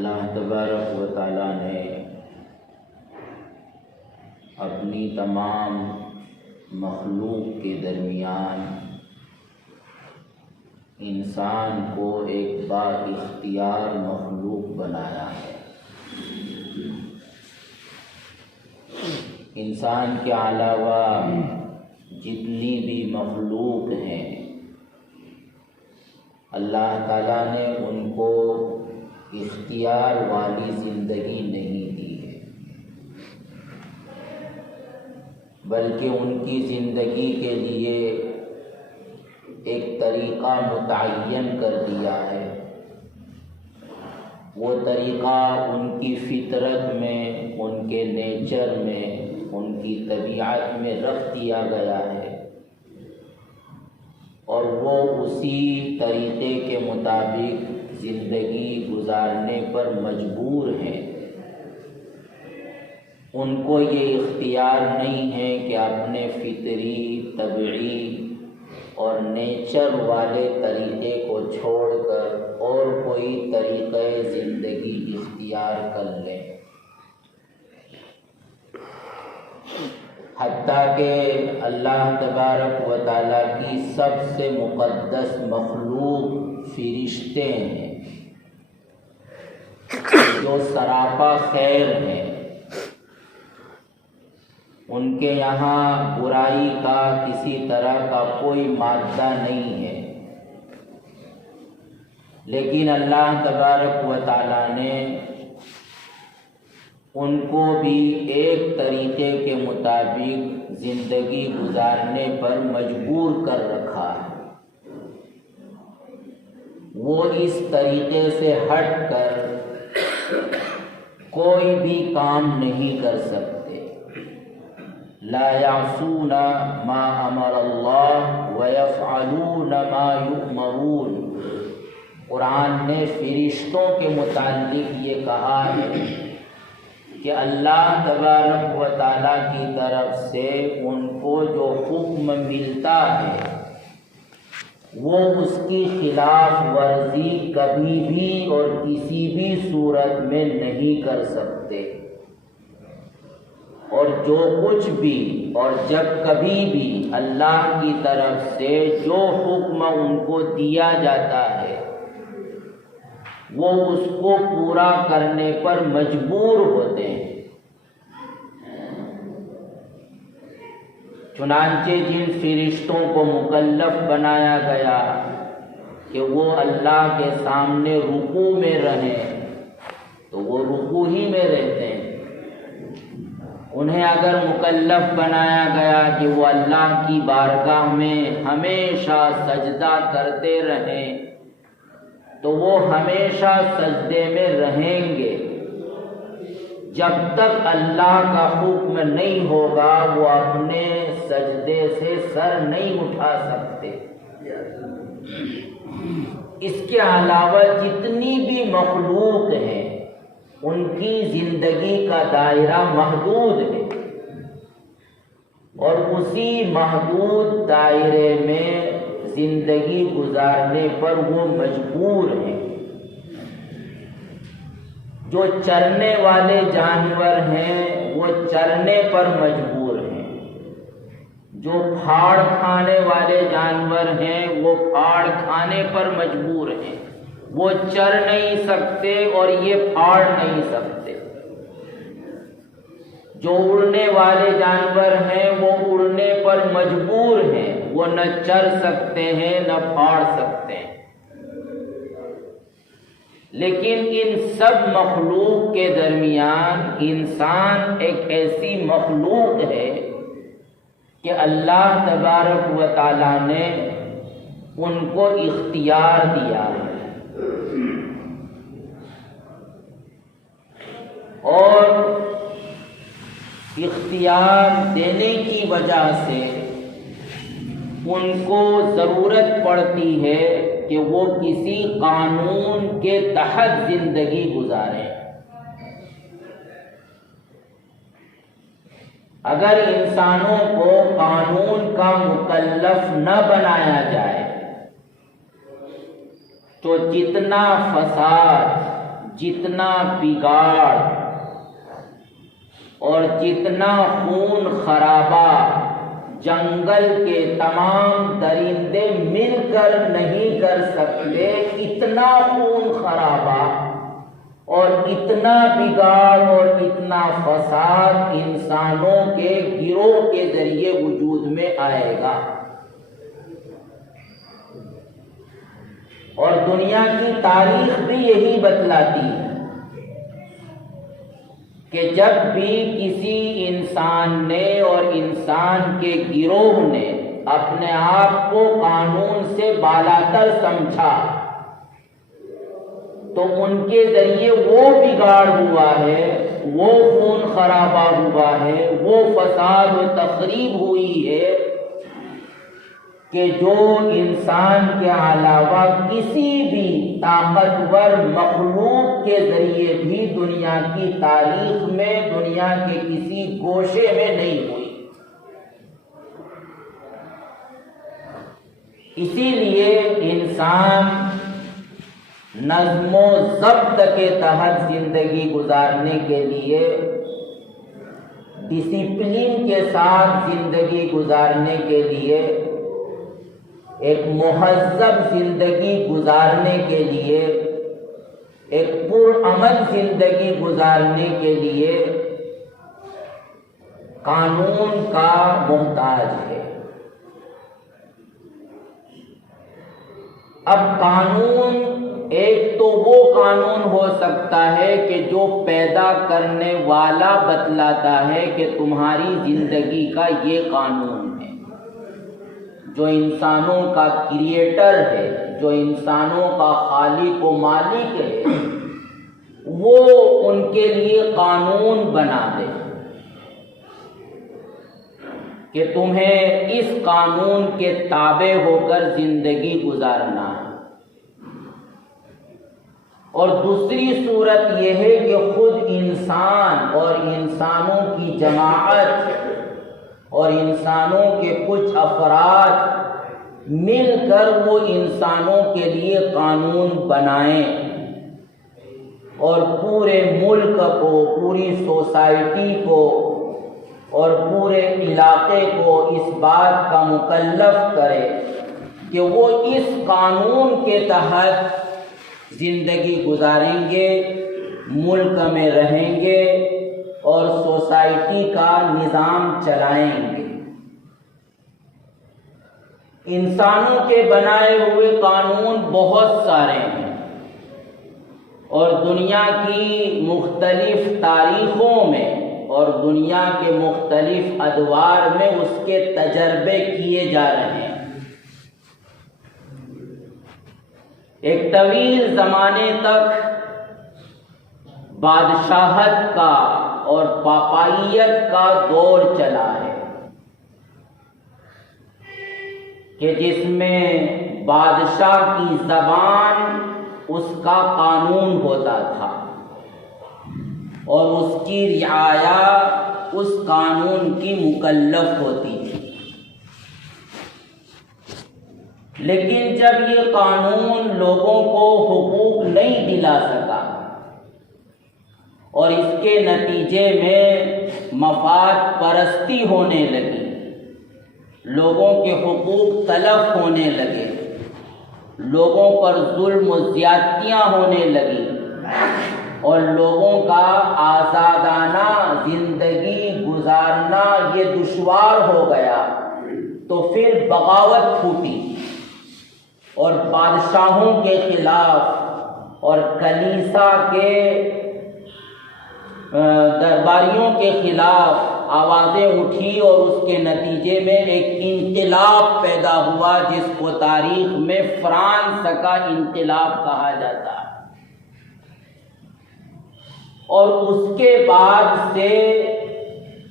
اللہ تبارک و تعالیٰ نے اپنی تمام مخلوق کے درمیان انسان کو ایک با اختیار مخلوق بنایا ہے۔ انسان کے علاوہ جتنی بھی مخلوق ہیں اللہ تعالیٰ نے ان کو اختیار والی زندگی نہیں دی ہے، بلکہ ان کی زندگی کے لیے ایک طریقہ متعین کر دیا ہے۔ وہ طریقہ ان کی فطرت میں، ان کے نیچر میں، ان کی طبیعت میں رکھ دیا گیا ہے، اور وہ اسی طریقے کے مطابق زندگی گزارنے پر مجبور ہیں۔ ان کو یہ اختیار نہیں ہے کہ اپنے فطری، طبعی اور نیچر والے طریقے کو چھوڑ کر اور کوئی طریقۂ زندگی اختیار کر لیں، حتیٰ کہ اللہ تبارک و تعالیٰ کی سب سے مقدس مخلوق فرشتے ہیں جو سراپا خیر ہیں۔ ان کے یہاں برائی کا کسی طرح کا کوئی مادہ نہیں ہے، لیکن اللہ تبارک و تعالیٰ نے ان کو بھی ایک طریقے کے مطابق زندگی گزارنے پر مجبور کر رکھا ہے۔ وہ اس طریقے سے ہٹ کر کوئی بھی کام نہیں کر سکتے۔ لا یعصون ما امر اللہ ویفعلون ما یؤمرون۔ قرآن نے فرشتوں کے متعلق یہ کہا ہے کہ اللہ تبارک و تعالیٰ کی طرف سے ان کو جو حکم ملتا ہے وہ اس کی خلاف ورزی کبھی بھی اور کسی بھی صورت میں نہیں کر سکتے، اور جو کچھ بھی اور جب کبھی بھی اللہ کی طرف سے جو حکم ان کو دیا جاتا ہے وہ اس کو پورا کرنے پر مجبور ہوتے ہیں۔ چنانچہ جن فرشتوں کو مکلف بنایا گیا کہ وہ اللہ کے سامنے رکوع میں رہیں تو وہ رکوع ہی میں رہتے ہیں۔ انہیں اگر مکلف بنایا گیا کہ وہ اللہ کی بارگاہ میں ہمیشہ سجدہ کرتے رہیں تو وہ ہمیشہ سجدے میں رہیں گے۔ جب تک اللہ کا حکم نہیں ہوگا وہ اپنے سجدے سے سر نہیں اٹھا سکتے۔ اس کے علاوہ جتنی بھی مخلوق ہیں ان کی زندگی کا دائرہ محدود ہے، اور اسی محدود دائرے میں زندگی گزارنے پر وہ مجبور ہیں۔ جو چرنے والے جانور ہیں وہ چرنے پر مجبور ہیں، جو پھاڑ کھانے والے جانور ہیں وہ پھاڑ کھانے پر مجبور ہیں۔ وہ چر نہیں سکتے اور یہ پھاڑ نہیں سکتے۔ جو اڑنے والے جانور ہیں وہ اڑنے پر مجبور ہیں، وہ نہ چر سکتے ہیں نہ پھاڑ سکتے ہیں۔ لیکن ان سب مخلوق کے درمیان انسان ایک ایسی مخلوق ہے کہ اللہ تبارک و تعالیٰ نے ان کو اختیار دیا ہے، اور اختیار دینے کی وجہ سے ان کو ضرورت پڑتی ہے کہ وہ کسی قانون کے تحت زندگی گزاریں۔ اگر انسانوں کو قانون کا مکلف نہ بنایا جائے تو جتنا فساد، جتنا بگاڑ اور جتنا خون خرابہ جنگل کے تمام درندے مل کر نہیں کر سکتے، اتنا خون خرابہ اور اتنا بگاڑ اور اتنا فساد انسانوں کے گروہ کے ذریعے وجود میں آئے گا۔ اور دنیا کی تاریخ بھی یہی بتلاتی ہے کہ جب بھی کسی انسان نے اور انسان کے گروہ نے اپنے آپ کو قانون سے بالاتر سمجھا تو ان کے ذریعے وہ بگاڑ ہوا ہے، وہ خون خرابہ ہوا ہے، وہ فساد و تخریب ہوئی ہے کہ جو انسان کے علاوہ کسی بھی طاقتور مخلوق کے ذریعے بھی دنیا کی تاریخ میں دنیا کے کسی گوشے میں نہیں ہوئی۔ اسی لیے انسان نظم و ضبط کے تحت زندگی گزارنے کے لیے، ڈسپلن کے ساتھ زندگی گزارنے کے لیے، ایک مہذب زندگی گزارنے کے لیے، ایک پرامن زندگی گزارنے کے لیے قانون کا محتاج ہے۔ اب قانون ایک تو وہ قانون ہو سکتا ہے کہ جو پیدا کرنے والا بتلاتا ہے کہ تمہاری زندگی کا یہ قانون ہے، جو انسانوں کا کریٹر ہے، جو انسانوں کا خالق و مالک ہے، وہ ان کے لیے قانون بنا دے کہ تمہیں اس قانون کے تابع ہو کر زندگی گزارنا ہے۔ اور دوسری صورت یہ ہے کہ خود انسان اور انسانوں کی جماعت اور انسانوں کے کچھ افراد مل کر وہ انسانوں کے لیے قانون بنائیں اور پورے ملک کو، پوری سوسائٹی کو اور پورے علاقے کو اس بات کا مکلف کرے کہ وہ اس قانون کے تحت زندگی گزاریں گے، ملک میں رہیں گے اور سوسائٹی کا نظام چلائیں گے۔ انسانوں کے بنائے ہوئے قانون بہت سارے ہیں اور دنیا کی مختلف تاریخوں میں اور دنیا کے مختلف ادوار میں اس کے تجربے کیے جا رہے ہیں۔ ایک طویل زمانے تک بادشاہت کا اور پاپائیت کا دور چلا ہے کہ جس میں بادشاہ کی زبان اس کا قانون ہوتا تھا اور اس کی رعایا اس قانون کی مکلف ہوتی تھی۔ لیکن جب یہ قانون لوگوں کو حقوق نہیں دلا سکا اور اس کے نتیجے میں مفاد پرستی ہونے لگی، لوگوں کے حقوق تلف ہونے لگے، لوگوں پر ظلم و زیادتیاں ہونے لگی اور لوگوں کا آزادانہ زندگی گزارنا یہ دشوار ہو گیا، تو پھر بغاوت پھوٹی اور بادشاہوں کے خلاف اور کلیسا کے درباریوں کے خلاف آوازیں اٹھی اور اس کے نتیجے میں ایک انقلاب پیدا ہوا جس کو تاریخ میں فرانس کا انقلاب کہا جاتا ہے۔ اور اس کے بعد سے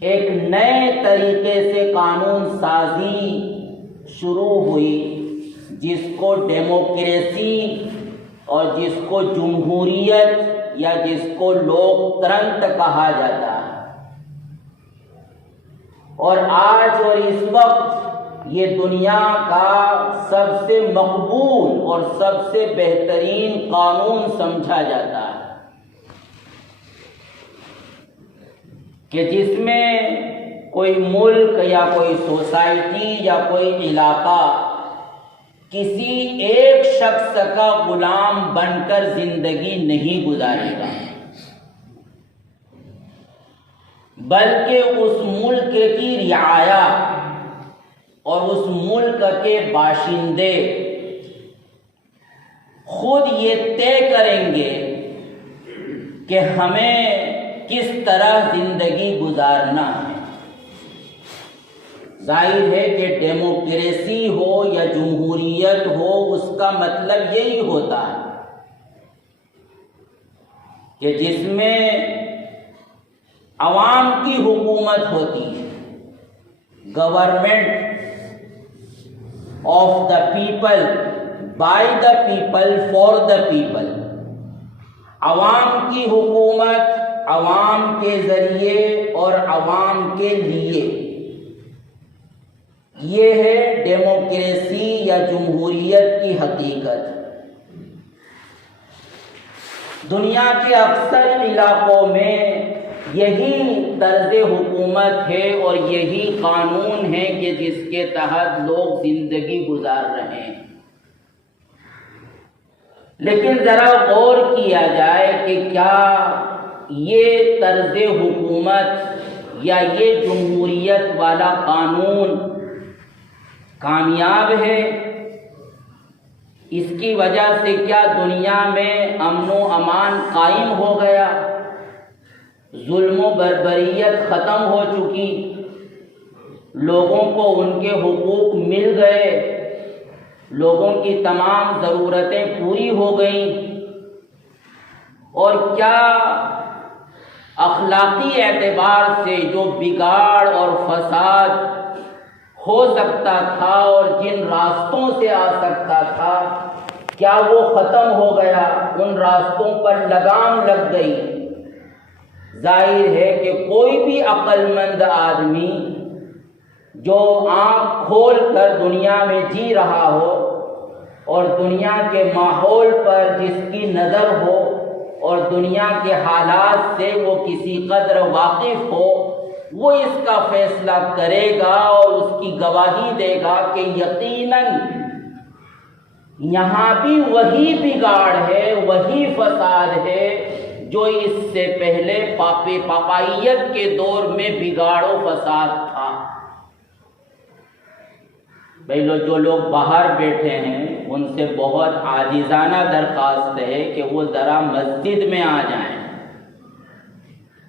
ایک نئے طریقے سے قانون سازی شروع ہوئی جس کو ڈیموکریسی اور جس کو جمہوریت یا جس کو لوک تنتر کہا جاتا ہے۔ اور آج اور اس وقت یہ دنیا کا سب سے مقبول اور سب سے بہترین قانون سمجھا جاتا ہے۔ کہ جس میں کوئی ملک یا کوئی سوسائٹی یا کوئی علاقہ کسی ایک شخص کا غلام بن کر زندگی نہیں گزارے گا، بلکہ اس ملک کی رعایا اور اس ملک کے باشندے خود یہ طے کریں گے کہ ہمیں کس طرح زندگی گزارنا ہے۔ ظاہر ہے کہ ڈیموکریسی ہو یا جمہوریت ہو، اس کا مطلب یہی ہوتا ہے کہ جس میں عوام کی حکومت ہوتی ہے، government of the people, by the people, for the people, عوام کی حکومت عوام کے ذریعے اور عوام کے لیے، یہ ہے ڈیموکریسی یا جمہوریت کی حقیقت۔ دنیا کے اکثر علاقوں میں یہی طرز حکومت ہے اور یہی قانون ہے کہ جس کے تحت لوگ زندگی گزار رہے ہیں۔ لیکن ذرا غور کیا جائے کہ کیا یہ طرز حکومت یا یہ جمہوریت والا قانون کامیاب ہے؟ اس کی وجہ سے کیا دنیا میں امن و امان قائم ہو گیا؟ ظلم و بربریت ختم ہو چکی؟ لوگوں کو ان کے حقوق مل گئے؟ لوگوں کی تمام ضرورتیں پوری ہو گئیں؟ اور کیا اخلاقی اعتبار سے جو بگاڑ اور فساد ہو سکتا تھا اور جن راستوں سے آ سکتا تھا، کیا وہ ختم ہو گیا؟ ان راستوں پر لگام لگ گئی؟ ظاہر ہے کہ کوئی بھی عقل مند آدمی جو آنکھ کھول کر دنیا میں جی رہا ہو اور دنیا کے ماحول پر جس کی نظر ہو اور دنیا کے حالات سے وہ کسی قدر واقف ہو، وہ اس کا فیصلہ کرے گا اور اس کی گواہی دے گا کہ یقیناً یہاں بھی وہی بگاڑ ہے، وہی فساد ہے جو اس سے پہلے پاپائیت کے دور میں بگاڑ و فساد تھا۔ بھائی جو لوگ باہر بیٹھے ہیں ان سے بہت عاجزانہ درخواست ہے کہ وہ ذرا مسجد میں آ جائیں۔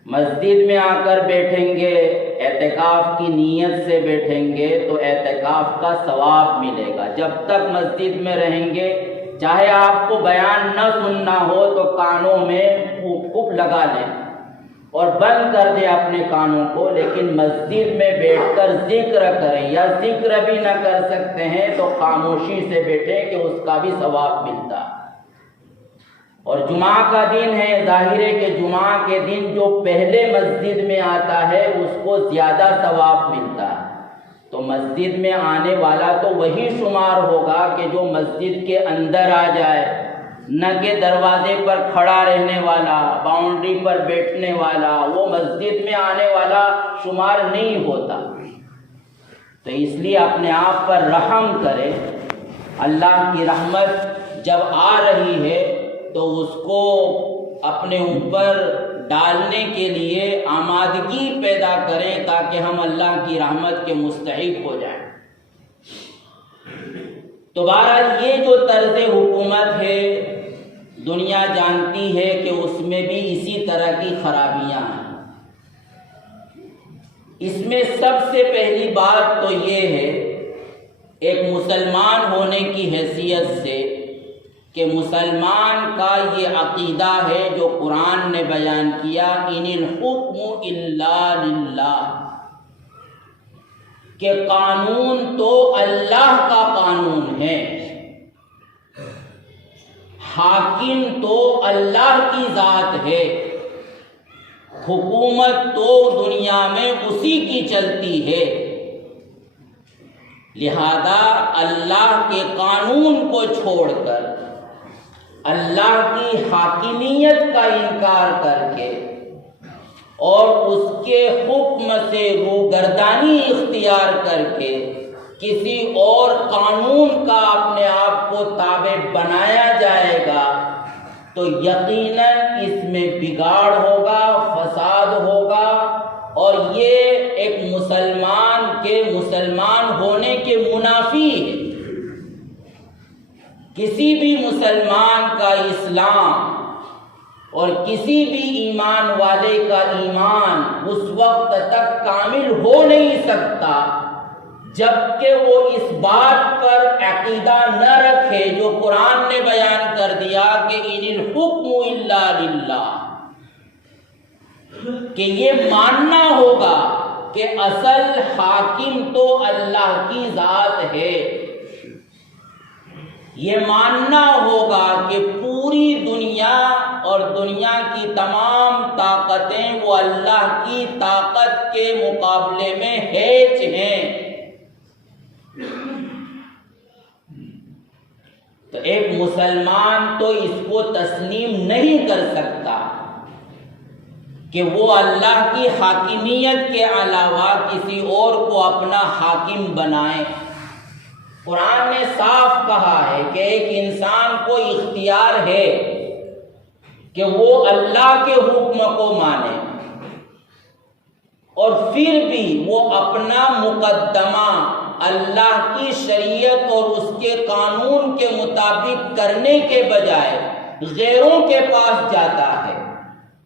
مسجد میں آ کر بیٹھیں گے، اعتکاف کی نیت سے بیٹھیں گے تو اعتکاف کا ثواب ملے گا۔ جب تک مسجد میں رہیں گے، چاہے آپ کو بیان نہ سننا ہو تو کانوں میں خوب لگا لیں اور بند کر دیں اپنے کانوں کو، لیکن مسجد میں بیٹھ کر ذکر کریں، یا ذکر بھی نہ کر سکتے ہیں تو خاموشی سے بیٹھیں کہ اس کا بھی ثواب ملتا۔ اور جمعہ کا دن ہے، ظاہر ہے کہ جمعہ کے دن جو پہلے مسجد میں آتا ہے اس کو زیادہ ثواب ملتا ہے۔ تو مسجد میں آنے والا تو وہی شمار ہوگا کہ جو مسجد کے اندر آ جائے، نہ کہ دروازے پر کھڑا رہنے والا، باؤنڈری پر بیٹھنے والا، وہ مسجد میں آنے والا شمار نہیں ہوتا۔ تو اس لیے اپنے آپ پر رحم کرے۔ اللہ کی رحمت جب آ رہی ہے تو اس کو اپنے اوپر ڈالنے کے لیے آمادگی پیدا کریں تاکہ ہم اللہ کی رحمت کے مستحق ہو جائیں۔ تو بہرحال یہ جو طرز حکومت ہے دنیا جانتی ہے کہ اس میں بھی اسی طرح کی خرابیاں ہیں۔ اس میں سب سے پہلی بات تو یہ ہے، ایک مسلمان ہونے کی حیثیت سے، کہ مسلمان کا یہ عقیدہ ہے جو قرآن نے بیان کیا، ان الحکم الا للہ، کہ قانون تو اللہ کا قانون ہے، حاکم تو اللہ کی ذات ہے، حکومت تو دنیا میں اسی کی چلتی ہے، لہذا اللہ کے قانون کو چھوڑ کر اللہ کی حاکمیت کا انکار کر کے اور اس کے سرگردانی اختیار کر کے کسی اور قانون کا اپنے آپ کو تابع بنایا جائے گا تو یقیناً اس میں بگاڑ ہوگا، فساد ہوگا، اور یہ ایک مسلمان کے مسلمان ہونے کے منافی ہے۔ کسی بھی مسلمان کا اسلام اور کسی بھی ایمان والے کا ایمان اس وقت تک کامل ہو نہیں سکتا جب کہ وہ اس بات پر عقیدہ نہ رکھے جو قرآن نے بیان کر دیا کہ ان الحکم الا للہ، کہ یہ ماننا ہوگا کہ اصل حاکم تو اللہ کی ذات ہے، یہ ماننا ہوگا کہ پوری دنیا اور دنیا کی تمام طاقتیں وہ اللہ کی طاقت کے مقابلے میں ہیچ ہیں۔ تو ایک مسلمان تو اس کو تسلیم نہیں کر سکتا کہ وہ اللہ کی حاکمیت کے علاوہ کسی اور کو اپنا حاکم بنائے۔ قرآن نے صاف کہا ہے کہ ایک انسان کو اختیار ہے کہ وہ اللہ کے حکم کو مانے اور پھر بھی وہ اپنا مقدمہ اللہ کی شریعت اور اس کے قانون کے مطابق کرنے کے بجائے غیروں کے پاس جاتا ہے،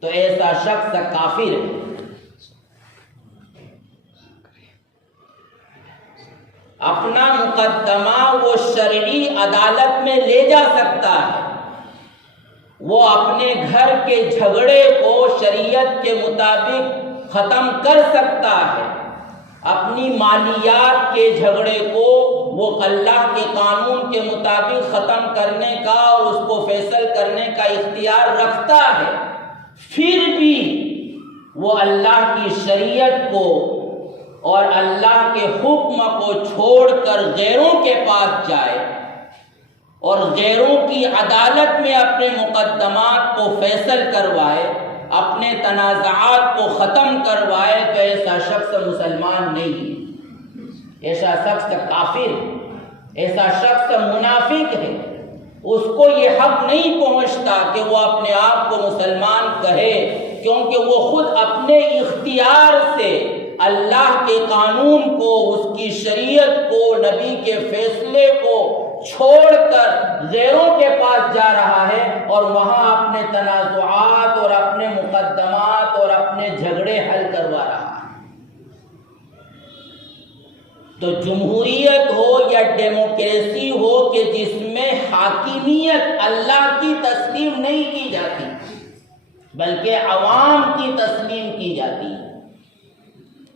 تو ایسا شخص کافر ہے۔ اپنا مقدمہ وہ شرعی عدالت میں لے جا سکتا ہے، وہ اپنے گھر کے جھگڑے کو شریعت کے مطابق ختم کر سکتا ہے، اپنی مالیات کے جھگڑے کو وہ اللہ کے قانون کے مطابق ختم کرنے کا اور اس کو فیصل کرنے کا اختیار رکھتا ہے، پھر بھی وہ اللہ کی شریعت کو اور اللہ کے حکم کو چھوڑ کر غیروں کے پاس جائے اور غیروں کی عدالت میں اپنے مقدمات کو فیصل کروائے، اپنے تنازعات کو ختم کروائے، تو ایسا شخص مسلمان نہیں ہے، ایسا شخص کافر ہے، ایسا شخص منافق ہے۔ اس کو یہ حق نہیں پہنچتا کہ وہ اپنے آپ کو مسلمان کہے، کیونکہ وہ خود اپنے اختیار سے اللہ کے قانون کو، اس کی شریعت کو، نبی کے فیصلے کو چھوڑ کر غیروں کے پاس جا رہا ہے اور وہاں اپنے تنازعات اور اپنے مقدمات اور اپنے جھگڑے حل کروا رہا ہے۔ تو جمہوریت ہو یا ڈیموکریسی ہو کہ جس میں حاکمیت اللہ کی تسلیم نہیں کی جاتی بلکہ عوام کی تسلیم کی جاتی ہے،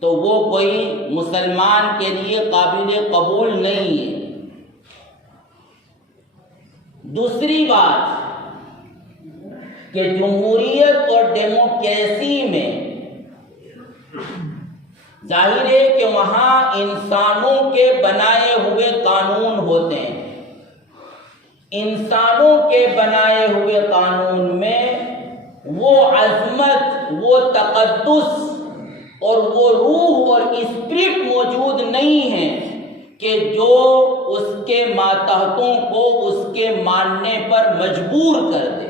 تو وہ کوئی مسلمان کے لیے قابل قبول نہیں ہے۔ دوسری بات کہ جمہوریت اور ڈیموکریسی میں ظاہر ہے کہ وہاں انسانوں کے بنائے ہوئے قانون ہوتے ہیں، انسانوں کے بنائے ہوئے قانون میں وہ عظمت، وہ تقدس اور وہ روح اور اسپرٹ موجود نہیں ہے کہ جو اس کے ماتحتوں کو اس کے ماننے پر مجبور کر دے۔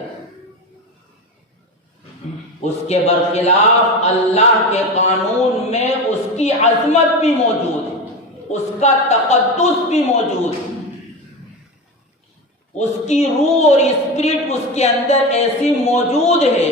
اس کے برخلاف اللہ کے قانون میں اس کی عظمت بھی موجود ہے، اس کا تقدس بھی موجود ہے، اس کی روح اور اسپرٹ اس کے اندر ایسی موجود ہے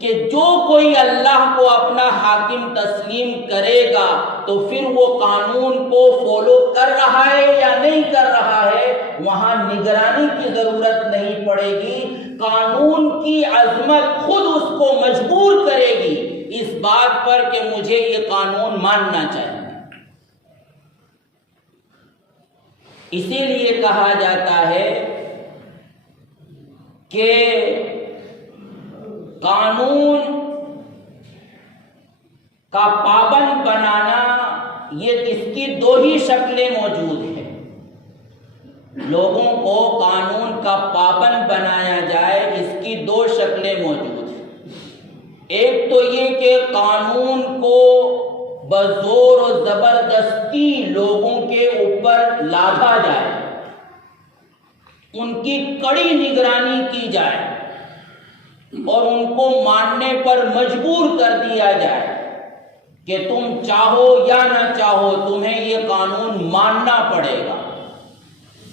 کہ جو کوئی اللہ کو اپنا حاکم تسلیم کرے گا تو پھر وہ قانون کو فالو کر رہا ہے یا نہیں کر رہا ہے، وہاں نگرانی کی ضرورت نہیں پڑے گی، قانون کی عظمت خود اس کو مجبور کرے گی اس بات پر کہ مجھے یہ قانون ماننا چاہیے۔ اسی لیے کہا جاتا ہے کہ قانون کا پابند بنانا، یہ اس کی دو ہی شکلیں موجود ہیں۔ لوگوں کو قانون کا پابند بنایا جائے، اس کی دو شکلیں موجود ہیں۔ ایک تو یہ کہ قانون کو بزور و زبردستی لوگوں کے اوپر لادھا جائے، ان کی کڑی نگرانی کی جائے اور ان کو ماننے پر مجبور کر دیا جائے کہ تم چاہو یا نہ چاہو تمہیں یہ قانون ماننا پڑے گا،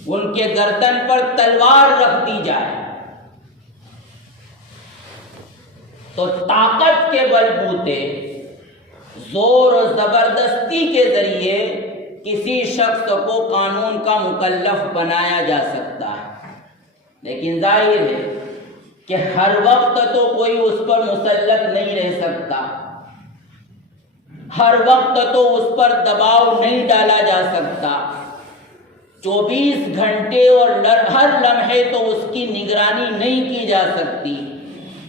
ان کے گردن پر تلوار رکھ دی جائے، تو طاقت کے بلبوتے زور و زبردستی کے ذریعے کسی شخص کو قانون کا مکلف بنایا جا سکتا ہے۔ لیکن ظاہر ہے کہ ہر وقت تو کوئی اس پر مسلط نہیں رہ سکتا، ہر وقت تو اس پر دباؤ نہیں ڈالا جا سکتا، 24 گھنٹے اور ہر لمحے تو اس کی نگرانی نہیں کی جا سکتی۔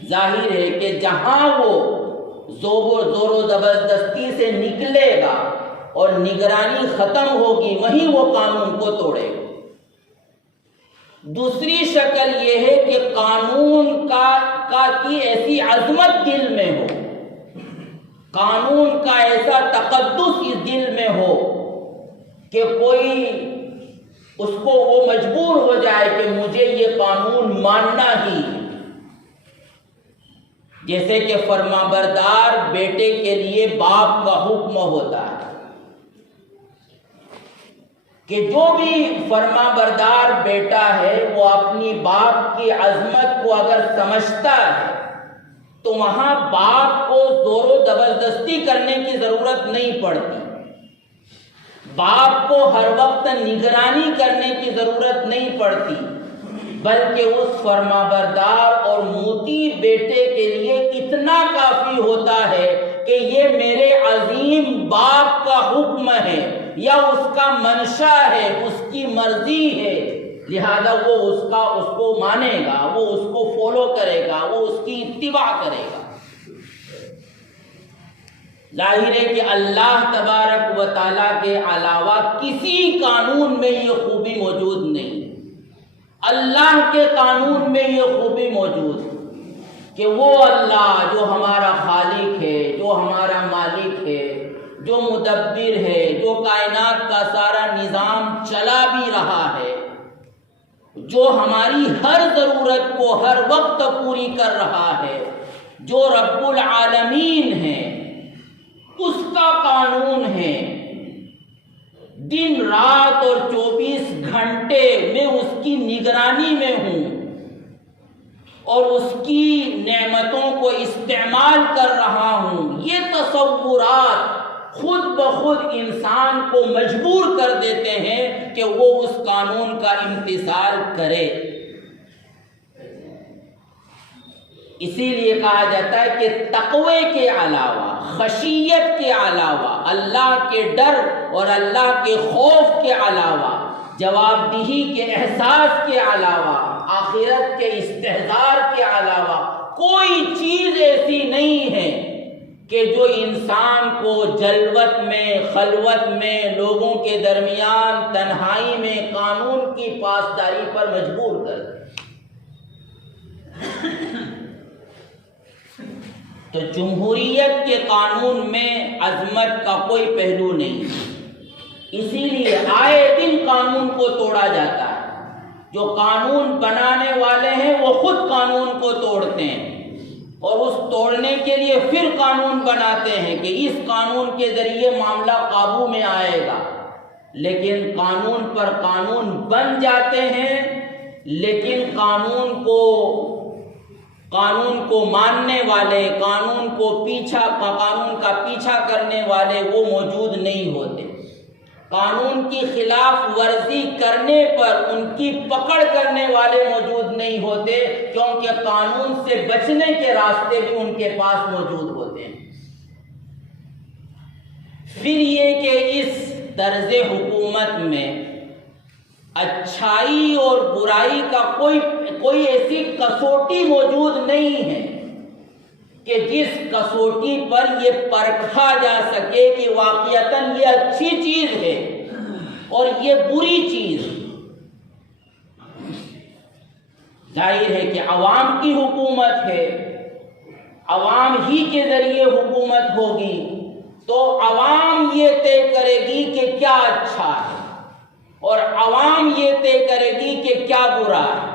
ظاہر ہے کہ جہاں وہ زور و زبردستی سے نکلے گا اور نگرانی ختم ہوگی وہیں وہ قانون کو توڑے گا۔ دوسری شکل یہ ہے کہ قانون کی ایسی عظمت دل میں ہو، قانون کا ایسا تقدس اس دل میں ہو کہ کوئی اس کو وہ مجبور ہو جائے کہ مجھے یہ قانون ماننا ہی، جیسے کہ فرما بردار بیٹے کے لیے باپ کا حکم ہوتا ہے کہ جو بھی فرما بردار بیٹا ہے وہ اپنی باپ کی عظمت کو اگر سمجھتا ہے تو وہاں باپ کو زور و زبردستی کرنے کی ضرورت نہیں پڑتی، باپ کو ہر وقت نگرانی کرنے کی ضرورت نہیں پڑتی، بلکہ اس فرما بردار اور موتی بیٹے کے لیے اتنا کافی ہوتا ہے کہ یہ میرے عظیم باپ کا حکم ہے یا اس کا منشا ہے، اس کی مرضی ہے، لہذا وہ اس کو مانے گا، وہ اس کو فالو کرے گا، وہ اس کی اتباع کرے گا۔ ظاہر ہے کہ اللہ تبارک و تعالیٰ کے علاوہ کسی قانون میں یہ خوبی موجود نہیں، اللہ کے قانون میں یہ خوبی موجود ہے کہ وہ اللہ جو ہمارا خالق ہے، جو ہمارا مالک ہے، جو مدبر ہے، جو کائنات کا سارا نظام چلا بھی رہا ہے، جو ہماری ہر ضرورت کو ہر وقت پوری کر رہا ہے، جو رب العالمین ہے، اس کا قانون ہے۔ دن رات اور 24 گھنٹے میں اس کی نگرانی میں ہوں اور اس کی نعمتوں کو استعمال کر رہا ہوں، یہ تصورات خود بخود انسان کو مجبور کر دیتے ہیں کہ وہ اس قانون کا امتثال کرے۔ اسی لیے کہا جاتا ہے کہ تقوی کے علاوہ، خشیت کے علاوہ، اللہ کے ڈر اور اللہ کے خوف کے علاوہ، جواب دہی کے احساس کے علاوہ، آخرت کے استحضار کے علاوہ کوئی چیز ایسی نہیں ہے کہ جو انسان کو جلوت میں، خلوت میں، لوگوں کے درمیان تنہائی میں قانون کی پاسداری پر مجبور کر دے۔ تو جمہوریت کے قانون میں عظمت کا کوئی پہلو نہیں، اسی لیے آئے دن قانون کو توڑا جاتا ہے۔ جو قانون بنانے والے ہیں وہ خود قانون کو توڑتے ہیں اور اس توڑنے کے لیے پھر قانون بناتے ہیں کہ اس قانون کے ذریعے معاملہ قابو میں آئے گا، لیکن قانون پر قانون بن جاتے ہیں، لیکن قانون کو ماننے والے، قانون کا پیچھا کرنے والے وہ موجود نہیں ہوتے۔ قانون کی خلاف ورزی کرنے پر ان کی پکڑ کرنے والے موجود نہیں ہوتے، کیونکہ قانون سے بچنے کے راستے بھی ان کے پاس موجود ہوتے ہیں۔ پھر یہ کہ اس طرز حکومت میں اچھائی اور برائی کا کوئی ایسی کسوٹی موجود نہیں ہے کہ جس کسوٹی پر یہ پرکھا جا سکے کہ واقعتاً یہ اچھی چیز ہے اور یہ بری چیز۔ ظاہر ہے کہ عوام کی حکومت ہے، عوام ہی کے ذریعے حکومت ہوگی، تو عوام یہ طے کرے گی کہ کیا اچھا ہے، اور عوام یہ طے کرے گی کہ کیا برا ہے،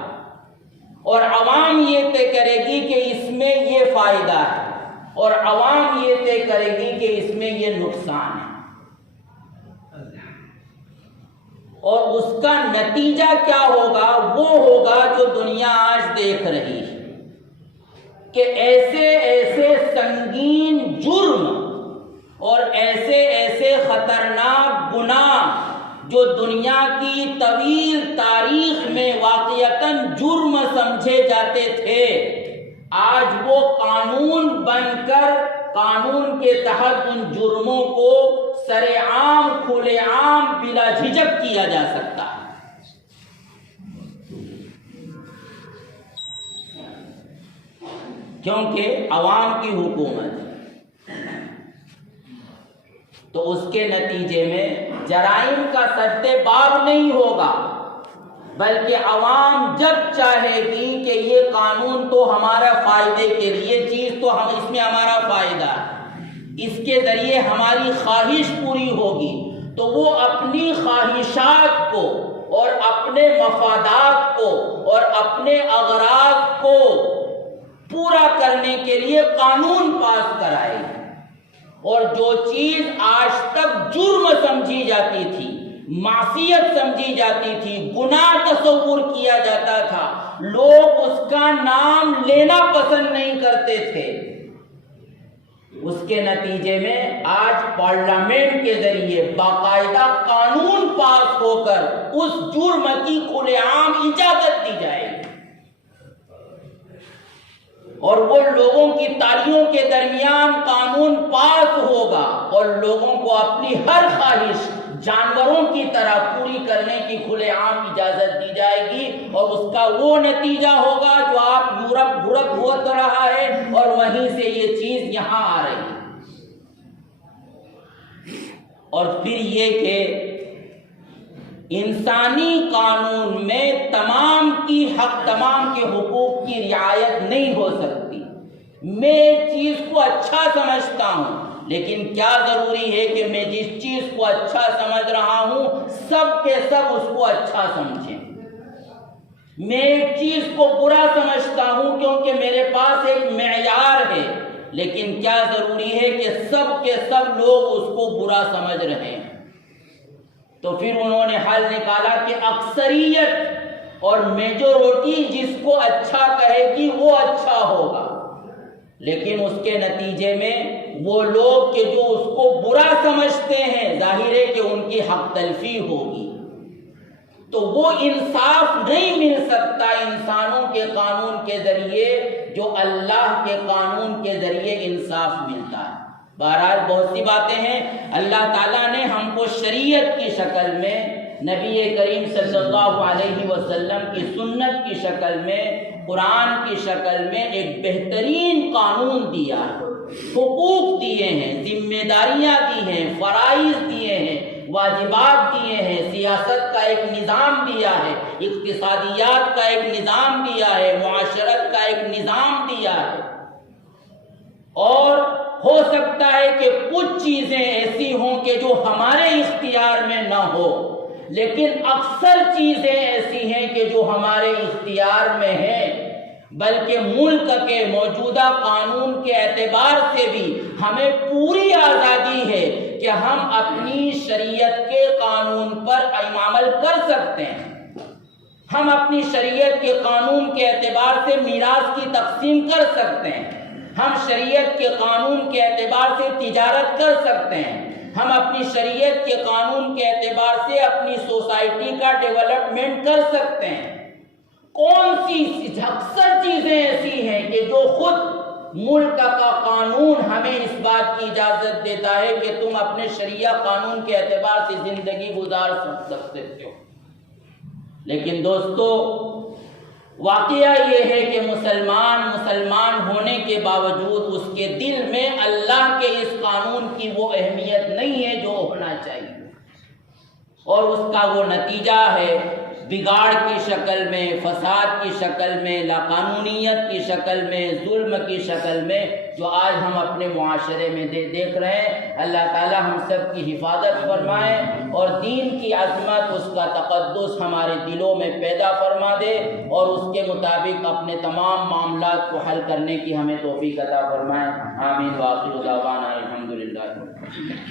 اور عوام یہ طے کرے گی کہ اس میں یہ فائدہ ہے، اور عوام یہ طے کرے گی کہ اس میں یہ نقصان ہے۔ اور اس کا نتیجہ کیا ہوگا؟ وہ ہوگا جو دنیا آج دیکھ رہی ہے کہ ایسے ایسے سنگین جرم اور ایسے ایسے خطرناک گناہ جو دنیا کی طویل تاریخ میں واقعتاً جرم سمجھے جاتے تھے، آج وہ قانون بن کر قانون کے تحت ان جرموں کو سر عام کھلے عام بلا جھجک کیا جا سکتا ہے۔ کیونکہ عوام کی حکومت، تو اس کے نتیجے میں جرائم کا سد باب نہیں ہوگا، بلکہ عوام جب چاہے گی کہ یہ قانون تو ہمارا فائدے کے لیے چیز تو ہم اس میں ہمارا فائدہ ہے، اس کے ذریعے ہماری خواہش پوری ہوگی، تو وہ اپنی خواہشات کو اور اپنے مفادات کو اور اپنے اغراض کو پورا کرنے کے لیے قانون پاس کرائے گی۔ اور جو چیز آج تک جرم سمجھی جاتی تھی، معصیت سمجھی جاتی تھی، گناہ تصور کیا جاتا تھا، لوگ اس کا نام لینا پسند نہیں کرتے تھے، اس کے نتیجے میں آج پارلیمنٹ کے ذریعے باقاعدہ قانون پاس ہو کر اس جرم کی کھلے عام اجازت دی جائے گی، اور وہ لوگوں کی تالیوں کے درمیان قانون پاس ہوگا، اور لوگوں کو اپنی ہر خواہش جانوروں کی طرح پوری کرنے کی کھلے عام اجازت دی جائے گی، اور اس کا وہ نتیجہ ہوگا جو آپ یورپ بھرک ہوت رہا ہے، اور وہیں سے یہ چیز یہاں آ رہی ہے۔ اور پھر یہ کہ انسانی قانون میں تمام کے حقوق کی رعایت نہیں ہو سکتی۔ میں ایک چیز کو اچھا سمجھتا ہوں، لیکن کیا ضروری ہے کہ میں جس چیز کو اچھا سمجھ رہا ہوں سب کے سب اس کو اچھا سمجھیں۔ میں ایک چیز کو برا سمجھتا ہوں کیونکہ میرے پاس ایک معیار ہے، لیکن کیا ضروری ہے کہ سب کے سب لوگ اس کو برا سمجھ رہے ہیں۔ تو پھر انہوں نے حل نکالا کہ اکثریت اور میجورٹی جس کو اچھا کہے گی وہ اچھا ہوگا، لیکن اس کے نتیجے میں وہ لوگ کہ جو اس کو برا سمجھتے ہیں ظاہر ہے کہ ان کی حق تلفی ہوگی، تو وہ انصاف نہیں مل سکتا انسانوں کے قانون کے ذریعے جو اللہ کے قانون کے ذریعے انصاف ملتا ہے۔ بہرحال بہت سی باتیں ہیں، اللہ تعالیٰ نے ہم کو شریعت کی شکل میں، نبی کریم صلی اللہ علیہ وسلم کی سنت کی شکل میں، قرآن کی شکل میں ایک بہترین قانون دیا ہے، حقوق دیے ہیں، ذمہ داریاں دی ہیں، فرائض دیے ہیں، واجبات دیے ہیں، سیاست کا ایک نظام دیا ہے، اقتصادیات کا ایک نظام دیا ہے، معاشرت کا ایک نظام دیا ہے۔ اور ہو سکتا ہے کہ کچھ چیزیں ایسی ہوں کہ جو ہمارے اختیار میں نہ ہو، لیکن اکثر چیزیں ایسی ہیں کہ جو ہمارے اختیار میں ہیں، بلکہ ملک کے موجودہ قانون کے اعتبار سے بھی ہمیں پوری آزادی ہے کہ ہم اپنی شریعت کے قانون پر عمل کر سکتے ہیں۔ ہم اپنی شریعت کے قانون کے اعتبار سے میراث کی تقسیم کر سکتے ہیں، ہم شریعت کے قانون کے اعتبار سے تجارت کر سکتے ہیں، ہم اپنی شریعت کے قانون کے اعتبار سے اپنی سوسائٹی کا ڈیولپمنٹ کر سکتے ہیں۔ کون سی اکثر چیزیں ایسی ہیں کہ جو خود ملک کا قانون ہمیں اس بات کی اجازت دیتا ہے کہ تم اپنے شریعہ قانون کے اعتبار سے زندگی گزار سکتے ہو، لیکن دوستو واقعہ یہ ہے کہ مسلمان ہونے کے باوجود اس کے دل میں اللہ کے اس قانون کی وہ اہمیت نہیں ہے جو ہونا چاہیے، اور اس کا وہ نتیجہ ہے بگاڑ کی شکل میں، فساد کی شکل میں، لاقانونیت کی شکل میں، ظلم کی شکل میں جو آج ہم اپنے معاشرے میں دیکھ رہے ہیں، اللہ تعالی ہم سب کی حفاظت فرمائے اور دین کی عظمت، اس کا تقدس ہمارے دلوں میں پیدا فرما دے اور اس کے مطابق اپنے تمام معاملات کو حل کرنے کی ہمیں توفیق عطا فرمائے۔ آمین۔ وآخر دعوانا الحمدللہ۔